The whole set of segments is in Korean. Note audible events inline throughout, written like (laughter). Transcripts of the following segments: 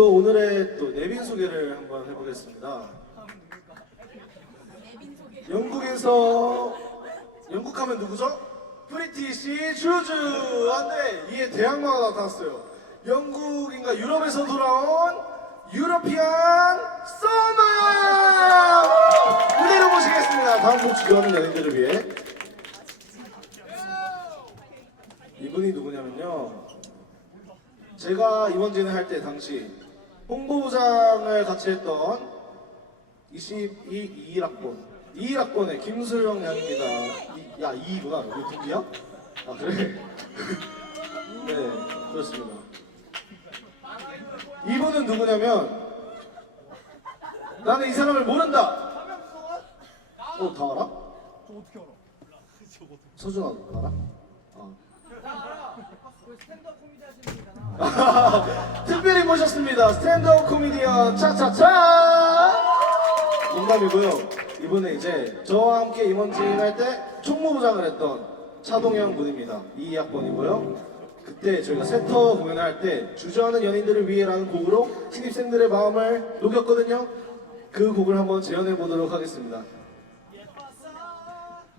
또 오늘의 또 내빈 소개를 한번 해보겠습니다. 영국에서 영국 하면 누구죠? 프리티시 주주 안돼 이에 대항마가 나타났어요. 영국인가 유럽에서 돌아온 유러피안 서머 무대로 모시겠습니다. 다음 곡 주저하는 연예인들을 위해 이분이 누구냐면요. 제가 이번 진을 할때 당시 홍보부장을 같이 했던 22 21학번 21학번의 김수영 양입니다. 이, 야 이구나 여기 두기야? 아 그래? (laughs) 네 그렇습니다. 이분은 누구냐면 나는 이 사람을 모른다. 어 다 알아? 저 어떻게 알아? (laughs) 서준아 너 알아? 어. 스탠드업 코미디 하시는. (laughs) 특별히 모셨습니다. 스탠드업 코미디언 차차차 농담이고요. 이번에 이제 저와 함께 임원진 할 때 총무부장을 했던 차동영 군입니다. 2학번이고요. 그때 저희가 세터 공연을 할 때 주저하는 연인들을 위해라는 곡으로 신입생들의 마음을 녹였거든요. 그 곡을 한번 재현해 보도록 하겠습니다.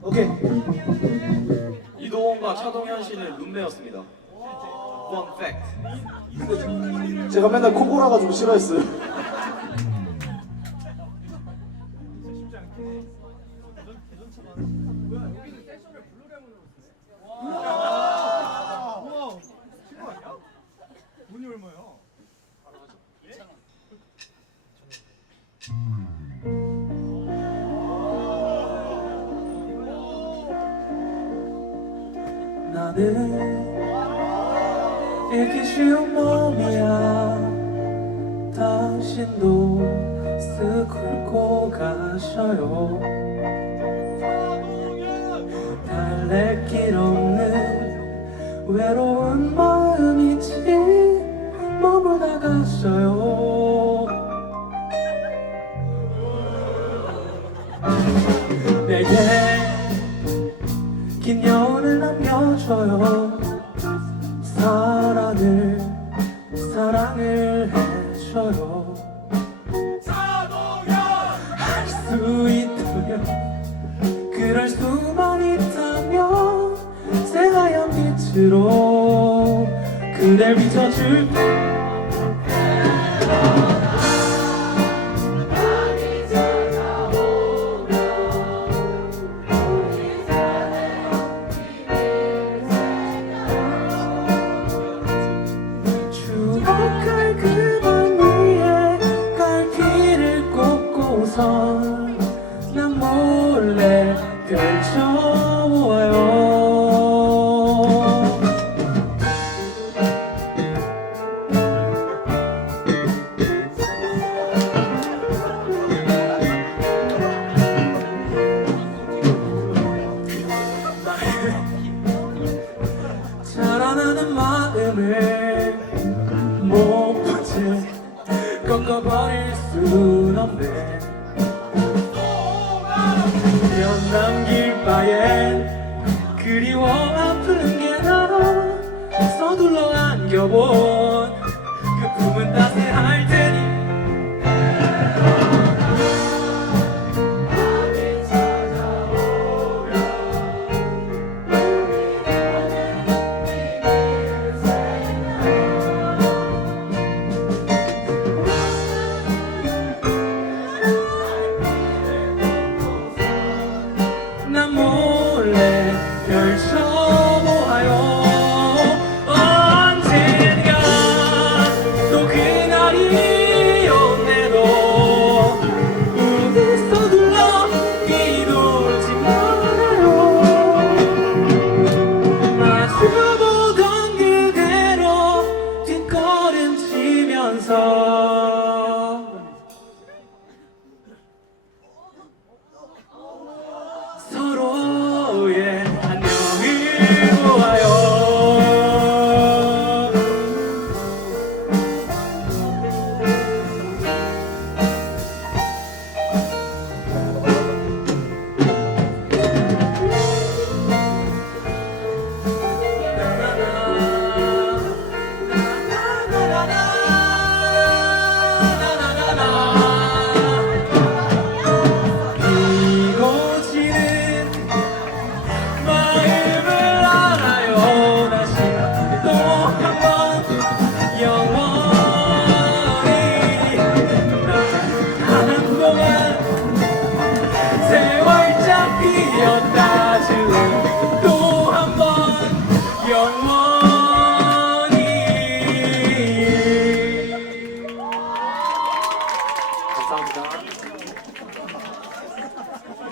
오케이. 이도원과 차동현 씨는 룸메였습니다. Fact. 제가 맨날 코 골아가지고 싫어했어요. 우와. 친구 아니야? 돈이 얼마야? 나는 읽기 쉬운 몸이야. 당신도 쓱 훑고 가셔요. 달랠길 없는 외로운 마음이지. 머물다 가셔요 그럴 수만 있다면 새하얀 빛으로 그댈 비춰줄게 꺾어버릴 순 없네. 면 남길 바엔 그리워 아픈 게나 서둘러 안겨본 your mom.